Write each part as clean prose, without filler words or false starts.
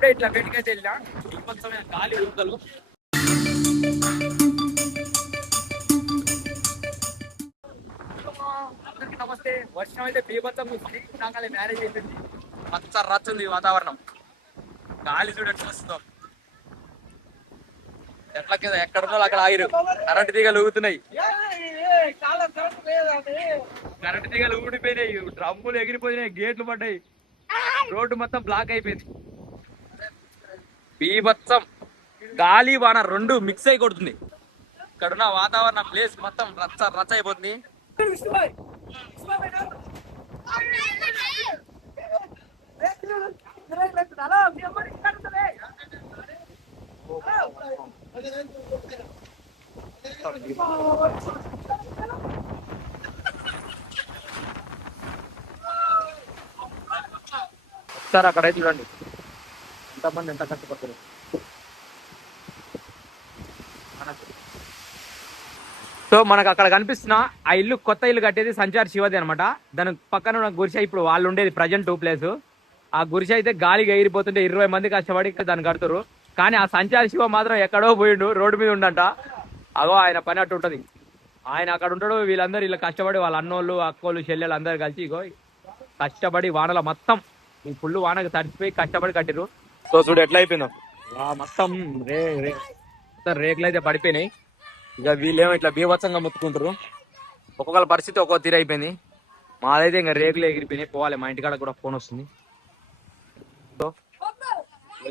ఇప్పుడే ఇట్లా బయటకైతే వెళ్ళా బీభత్సమైన గాలి ఉరుకలు. అందరికి నమస్తే. వర్షం అయితే బీభత్సంగా వస్తుంది. నాకు మ్యారేజ్ అయిపోయింది. రచ్చ రచ్చుంది వాతావరణం. గాలి చూడండి వస్తుందో ఎట్లా కింద ఎక్కడున్నో అక్కడ ఆగిరు. కరెంటు తీగలు ఊగుతున్నాయి. కరెంటు తీగలు ఊడిపోయినాయి, డ్రమ్ములు ఎగిరిపోయినాయి, గేట్లు పడ్డాయి, రోడ్డు మొత్తం బ్లాక్ అయిపోయింది. బీభత్సం గాలి వాన రెండు మిక్స్ అయి కొడుతుంది. ఇక్కడున్న వాతావరణం ప్లేస్ మొత్తం రచ్చ రచ్చ అయిపోతుంది. ఒకసారి అక్కడైతే చూడండి ఎంతమంది ఎంత కష్టపడుతున్నారు. సో మనకు అక్కడ కనిపిస్తున్న ఆ ఇల్లు, కొత్త ఇల్లు కట్టేది సంచార్ శివది అనమాట. దాని పక్కన ఉన్న గురిసె ఇప్పుడు వాళ్ళు ఉండేది ప్రజెంట్ ప్లేస్. ఆ గురిసె అయితే గాలిగా ఎగిరిపోతుంటే 20 మంది కష్టపడి దాన్ని కడుతురు. కానీ ఆ సంచార్ శివ మాత్రం ఎక్కడో పోయిండు, రోడ్డు మీద ఉండంట. అగో ఆయన పని అట్టు ఉంటది. ఆయన అక్కడ ఉంటాడు, వీళ్ళందరూ ఇలా కష్టపడి వాళ్ళ అన్నోళ్ళు అక్కోళ్ళు చెల్లెళ్ళు అందరు కలిసి ఇగో కష్టపడి వానల మొత్తం ఈ ఫుల్ వానకు తడిచిపోయి కష్టపడి కట్టిరు. సో చూడు ఎట్లా అయిపోయిందో మొత్తం రేకులు అయితే పడిపోయినాయి. ఇక వీళ్ళేమో ఇట్లా బీభత్సంగా ముత్తుకుంటారు. ఒక్కొక్కళ్ళ పరిస్థితి ఒక్కొక్క తీరు అయిపోయింది. మాదైతే ఇంకా రేకులు ఎగిరిపోయినాయి. పోవాలి, మా ఇంటికాడ కూడా ఫోన్ వస్తుంది. సో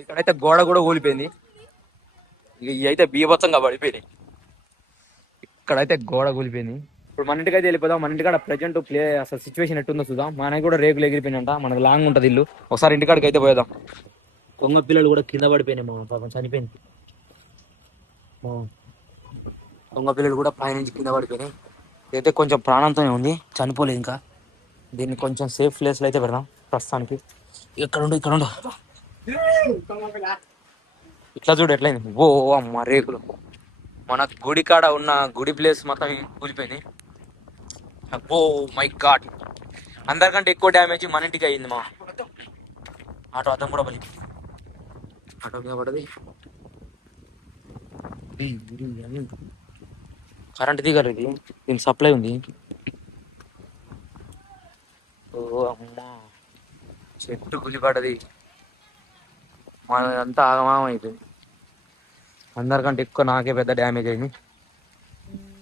ఇక్కడైతే గోడ కూడా కూలిపోయింది. ఇక ఇవి అయితే బీభత్సంగా పడిపోయినాయి. ఇక్కడైతే గోడ కూలిపోయింది. ఇప్పుడు మన ఇంటికైతే వెళ్ళిపోదాం. మన ఇంటికాడ ప్రజెంట్ ప్లే అసలు సిచ్యువేషన్ ఎట్టుందో చూద్దాం. మనకి కూడా రేకులు ఎగిరిపోయినంట. మనకు లాంగ్ ఉంటుంది ఇల్లు. ఒకసారి ఇంటికాడికి అయితే పోయేదాం. కొంగ పిల్లలు కూడా కింద పడిపోయినాయి. మా పాపం చనిపోయింది. దొంగ పిల్లలు కూడా పై నుంచి కింద పడిపోయినాయి. ఇదైతే కొంచెం ప్రాణంతోనే ఉంది, చనిపోలేదు ఇంకా. దీన్ని కొంచెం సేఫ్ ప్లేస్లో అయితే పెడదాం ప్రస్తుతానికి. ఇక్కడ ఉండు ఇట్లా చూడు ఎట్లయింది. ఓ అమ్మ రేకులు. మన గుడి కాడ ఉన్న గుడి ప్లేస్ మొత్తం కూలిపోయింది. ఓ మై గాడ్, అందరికంటే ఎక్కువ డ్యామేజ్ మన ఇంటికి అయ్యింది. మా ఆటో అద్దం కూడా పలికి ఆటో మీద పడది. కరెంట్ దిగారు, ఇది దీనికి సప్లై ఉంది. ఓ అమ్మా, చెట్టు కూలిపడ్డది. మనదంతా ఆగమాగం అయిపోయింది. అందరికంటే ఎక్కువ నాకే పెద్ద డ్యామేజ్ అయింది.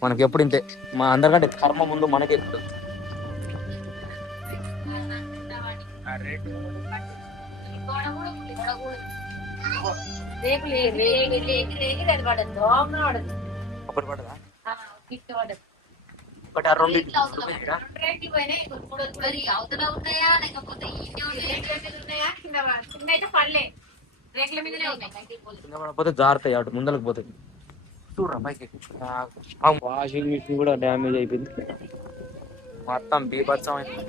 మనకి ఎప్పుడు ఇంతే, మా అందరికంటే కర్మ ముందు మనకే ఎక్కువ. ఒకటి పడదా ఒకటి రెండు పడిపోతే జారుతాయి, అటు ముందరకు పోతాయి. చూడరా పైకి. వాషింగ్ మిషన్ కూడా డ్యామేజ్ అయిపోయింది. మొత్తం బీభత్సం అయింది.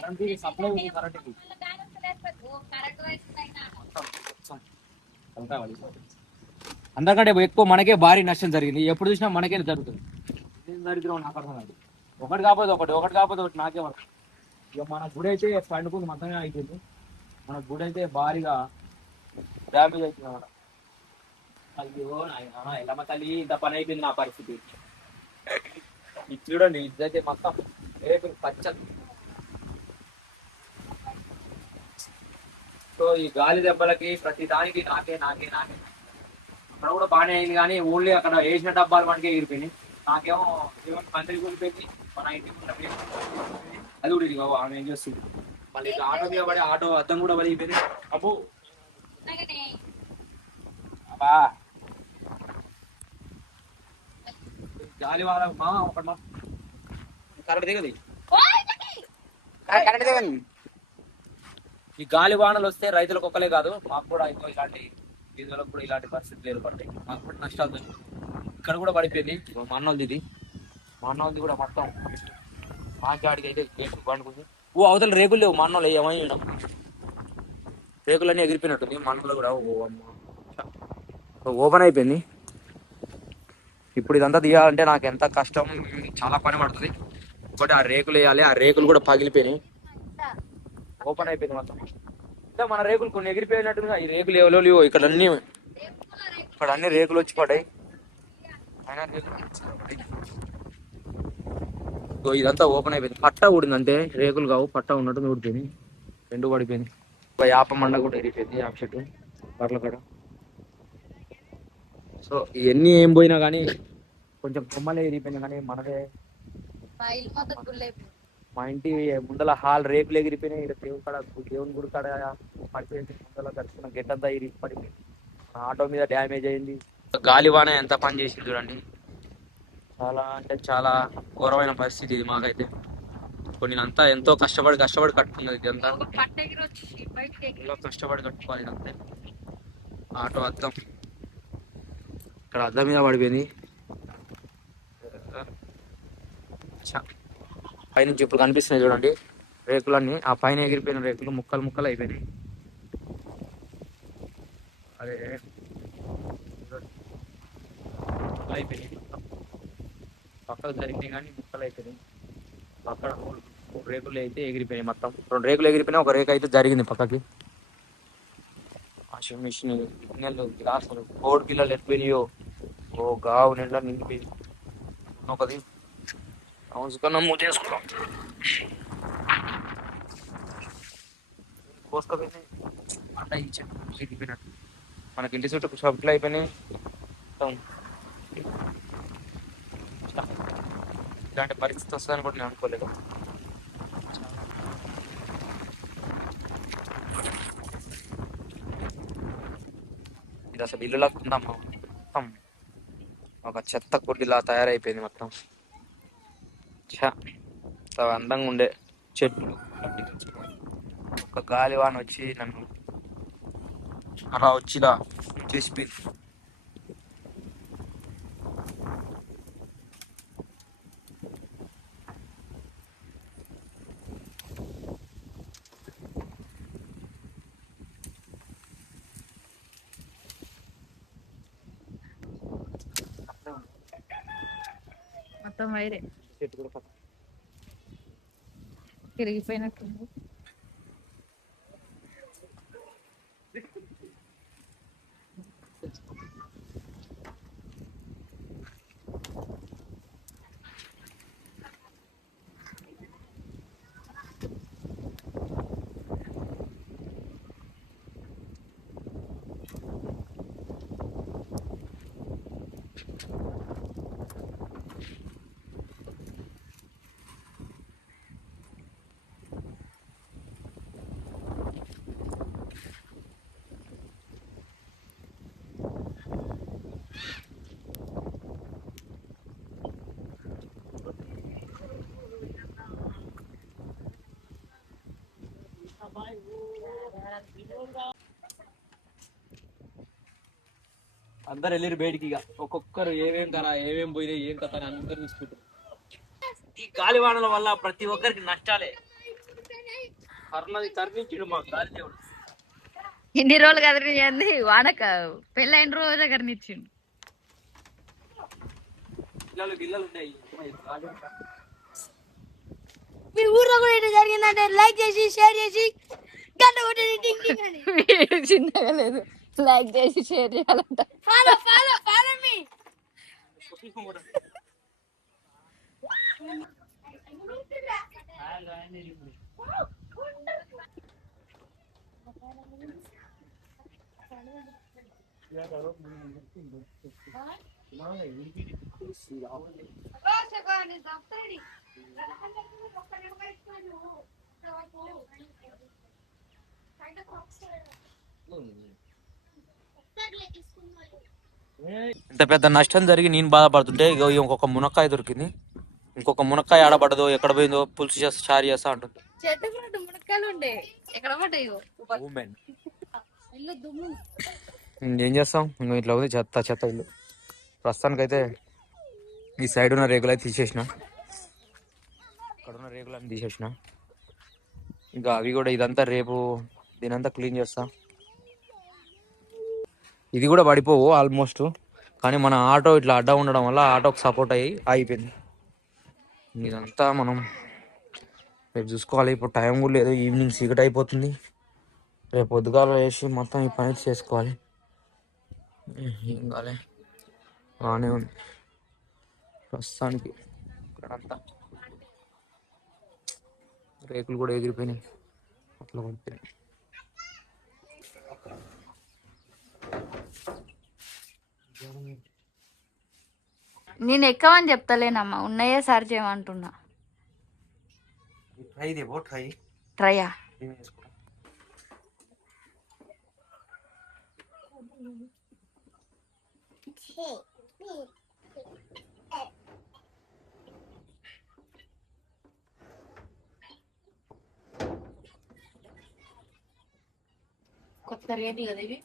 అక్కడ సప్లై ఉంది కరెంట్కి. అందరికంటే ఎక్కువ మనకే భారీ నష్టం జరిగింది. ఎప్పుడు చూసినా మనకే జరుగుతుంది. ఏం దరిద్రం నాకు అర్థం కాదు. ఒకటి కాకపోతే ఒకటి నాకే వర్క్. ఇక మన గుడి అయితే పండుకుంది మొత్తమే అయిపోయింది. మన గుడి అయితే భారీగా డ్యామేజ్ అవుతుంది అన్నమాట. అయ్యో ఎల్లమ్మ తల్లి, ఇంత పని అయిపోయింది నా పరిస్థితి. ఇది చూడండి, ఇదైతే మొత్తం రేపు పచ్చని. సో ఈ గాలి దెబ్బలకి ప్రతి దానికి నాకే అక్కడ కూడా బాగానే అయింది, కానీ ఓన్లీ అక్కడ వేసిన డబ్బాలు మనకే ఎగిరిపోయినాయి. నాకేమో మంత్రి కూలిపోయింది, మన ఇంటికి అది కూడా ఇది ఆమె ఏం చేస్తుంది. మళ్ళీ ఆటో మీద పడి ఆటో అద్దం కూడా పడిపోయింది. అబ్బో అబ్బా, గాలి వాళ్ళ ఒకటి కరెంట్ దిగది. ఈ గాలి వానలు వస్తే రైతులకు ఒక్కలే కాదు, మాకు కూడా ఇలాంటి వీధులకు కూడా ఇలాంటి పరిస్థితులు ఏర్పడతాయి. మాకు కూడా నష్టాలు. ఇక్కడ కూడా పడిపోయింది మా అన్నోళ్ళది కూడా మొత్తం. మా జాడికి అయితే గేట్లు పండుకుంది. ఓ అవతల రేకులు లేవు మా అన్నోళ్ళు, ఏమైనా రేకులన్నీ ఎగిరిపోయినట్టుంది మా అన్నోళ్ళు కూడా. ఓ అమ్మ, ఓపెన్ అయిపోయింది. ఇప్పుడు ఇదంతా తీయాలంటే నాకు ఎంత కష్టం, చాలా పని పడుతుంది. ఒకటి ఆ రేకులు వేయాలి, ఆ రేకులు కూడా పగిలిపోయినాయి. ఓపెన్ అయిపోయింది మొత్తం. ఇంకా మన రేకులు కొన్ని ఎగిరిపోయినట్టుగా, ఈ రేకులు ఎవరో లేవు ఇక్కడ అన్ని రేకులు వచ్చి పడ్డాయి. ఇదంతా ఓపెన్ అయిపోయింది. పట్ట ఊడింది అంతే, రేకులు కావు, పట్ట ఉన్నట్టు ఊడిపోయింది. రెండు పడిపోయింది. ఒక యాప మండ కూడా ఎరిగిపోయింది, యాప చెట్టు పర్ల కాడ. సో ఇవన్నీ ఏం పోయినా కానీ కొంచెం కొమ్మలే ఎగిరిపోయినా కానీ మనదే. మా ఇంటి ముందల హాల్ రేకులు ఎగిరిపోయినాయి. ఇక్కడ దేవుని కాడ, దేవుని గుడి కాడ పడిపోయింది. ముందల దర్శనం గెట్ అంతా ఇరిగి పడిపోయింది. ఆటో మీద డ్యామేజ్ అయింది. గాలివాన ఎంత పని చేసింది చూడండి. చాలా అంటే చాలా ఘోరమైన పరిస్థితి ఇది మాకైతే. కొన్ని అంతా ఎంతో కష్టపడి కట్టుకున్నది ఇదంతా. కష్టపడి కట్టుకోవాలి ఇదంతా. ఆటో అద్దం ఇక్కడ అద్దం మీద పడిపోయింది. పైనుంచి ఇప్పుడు కనిపిస్తున్నాయి చూడండి రేకులన్నీ. ఆ పైన ఎగిరిపోయిన రేకులు ముక్కలు ముక్కలు అయిపోయినాయి. అదే అయిపోయినాయి, పక్కలు జరిగినాయి కానీ ముక్కలు అయిపోయినాయి. పక్కన మూడు రేకులు అయితే ఎగిరిపోయినాయి మొత్తం. రెండు రేకులు ఎగిరిపోయినాయి, ఒక రేకు అయితే జరిగింది పక్కకి. వాషింగ్ మిషన్, గిన్నెలు, గ్లాసులు, కోడి పిల్లలు ఎట్టిపోయినాయో. ఓ గావు నిండా నిండిపోయింది. ఒకది అవసరం మూత చేసుకున్నాం, కోసుకపోయింది. అట్లా ఈ చెట్టు ఎగిరిపోయినట్టు మనకి ఇంటి చుట్టూ షాపులు అయిపోయినాయి మొత్తం. ఇలాంటి పరిస్థితి వస్తుందని కూడా నేను అనుకోలేదు. ఇది అసలు ఇల్లులా ఉందమ్మా, మొత్తం ఒక చెత్త కొద్దిలా తయారైపోయింది మొత్తం. అందంగా ఉండే చెట్లు ఒక గాలివాన వచ్చి నన్ను అలా వచ్చిలా చేసిపోయింది. మొత్తం వైరే చెట్టు కూడా తిరిగిపోయినట్టుంది. అందరు వెళ్ళారు బయటికి. ఇక ఒక్కొక్కరు ఏమేం కరా, ఏమేం పోయినాయి, ఏం కథ అని అందరు చూసుకుంటారు. ఈ గాలివానల వల్ల ప్రతి ఒక్కరికి నష్టాలే. కర్ణించుడు మా గాలి దేవుడు. ఇన్ని రోజులు కదిరి వానక పెళ్ళైన రోజు కదిరినిచ్చిండు. గిల్లలు ఉన్నాయి. మీ ఊర్లో కూడా ఇట్లా జరిగిందంటే లైక్ చేసి షేర్ చేసి గంట కొట్టండి, టింగ్ టింగ్ అని. చిన్నగా లేదు, లైక్ చేసి షేర్ చేయాలంట. Follow follow follow me. ఇంత పెద్ద నష్టం జరిగి నేను బాధపడుతుంటే ఇగో ఇంకొక మునక్కాయ దొరికింది. ఇంకొక మునక్కాయ ఆడబడదో ఎక్కడ పోయిందో పులుసు చేస్తా చారు చేస్తా అంటుంది. చెట్టు మునక్కాయలు ఉండే ఎక్కడ పడ్డాయి? ఏం చేస్తాం, ఇంకో ఇట్లా ఉంది చెత్త చెత్త ఇల్లు. ప్రస్తుతానికైతే ఈ సైడ్ ఉన్న రేకులు అయితే తీసేసిన, ఇక్కడ ఉన్న రేకులన్నీ తీసేసిన. ఇంకా అవి కూడా ఇదంతా రేపు దీనంతా క్లీన్ చేస్తా. ఇది కూడా పడిపోవు ఆల్మోస్ట్, కానీ మన ఆటో ఇట్లా అడ్డ ఉండడం వల్ల ఆటోకి సపోర్ట్ అయ్యి ఆగిపోయింది. ఇదంతా మనం రేపు చూసుకోవాలి. ఇప్పుడు టైం కూడా లేదు, ఈవినింగ్ చీకటి అయిపోతుంది. రేపు పొద్దుగాల వేసి మొత్తం ఈ పని చేసుకోవాలి. ఏం కాలే, బాగానే ఉంది ప్రస్తుతానికి. ఇక్కడంతా రేకులు కూడా ఎగిరిపోయినాయి, అట్లా పడిపోయినాయి. నేను ఎక్కవని చెప్తలేనమ్మా, ఉన్నాయే సరి చేయమంటున్నా. ట్రయా కొత్త రేటు కదా ఇవి.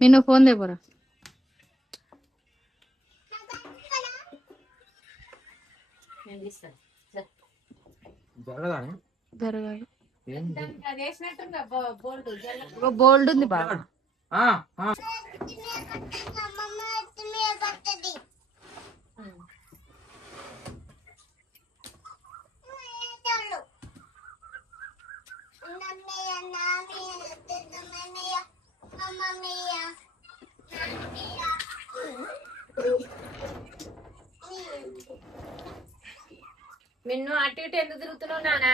నేను ఫోన్ దేపోరా. జరగాలి. బోల్డ్ ఉంది బాగా. నిన్ను అటు ఇటు ఎందుకు తిరుగుతున్నావు నానా?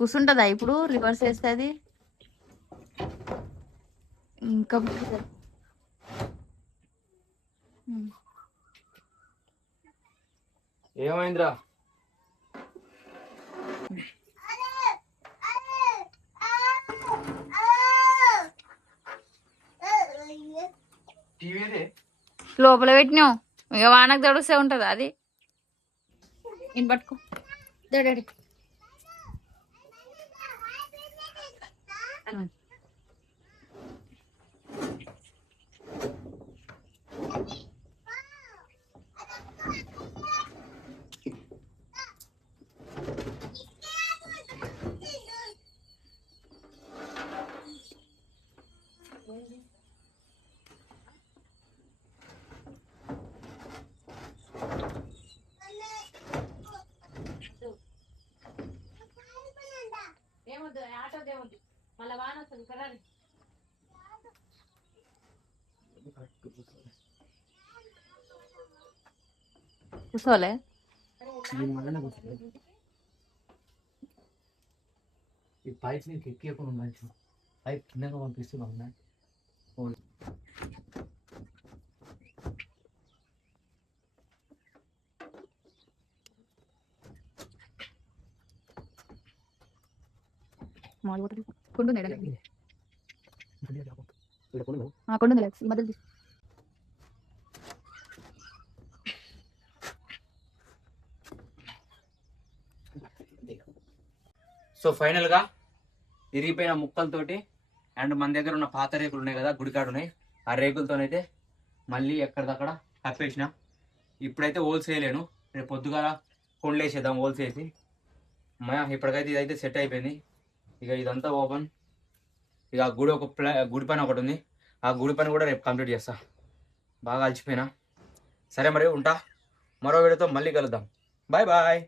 కూర్చుంటదా ఇప్పుడు? రివర్స్ వేస్తుంది ఇంకా. ఏమైందిరా? లోపల పెట్టినావు, ఇక వానకు తడుస్తే ఉంటది అది. నేను పట్టుకో డాడీ. ఏమొద్దు, ఆటో దేవద్దు, మళ్ళీ వాన వస్తుంది కదా. కూర్చోలే ఈ పైప్ నీకు ఎక్కియకుండా మంచి పైప్ కిందగా పంపిస్తున్నాం. సో ఫైనల్ గా ఇరిగిపోయిన ముక్కలతోటి అండ్ మన దగ్గర ఉన్న పాత రేకులు ఉన్నాయి కదా, గుడికాడు ఉన్నాయి, ఆ రేకులతోనైతే మళ్ళీ ఎక్కడిదక్కడ కప్పేసిన. ఇప్పుడైతే హోల్సేలేను, రేపు పొద్దుగాల కొండలేసేద్దాం హోల్సేసి. ఇప్పటికైతే ఇదైతే సెట్ అయిపోయింది. ఇక ఇదంతా ఓపెన్. ఇక గుడి గుడి పని ఒకటి ఉంది, ఆ గుడి పని కూడా రేపు కంప్లీట్ చేస్తా. బాగా అలసిపోయినా. సరే మరి ఉంటా, మరో వీడియోతో మళ్ళీ కలుద్దాం. Bye bye.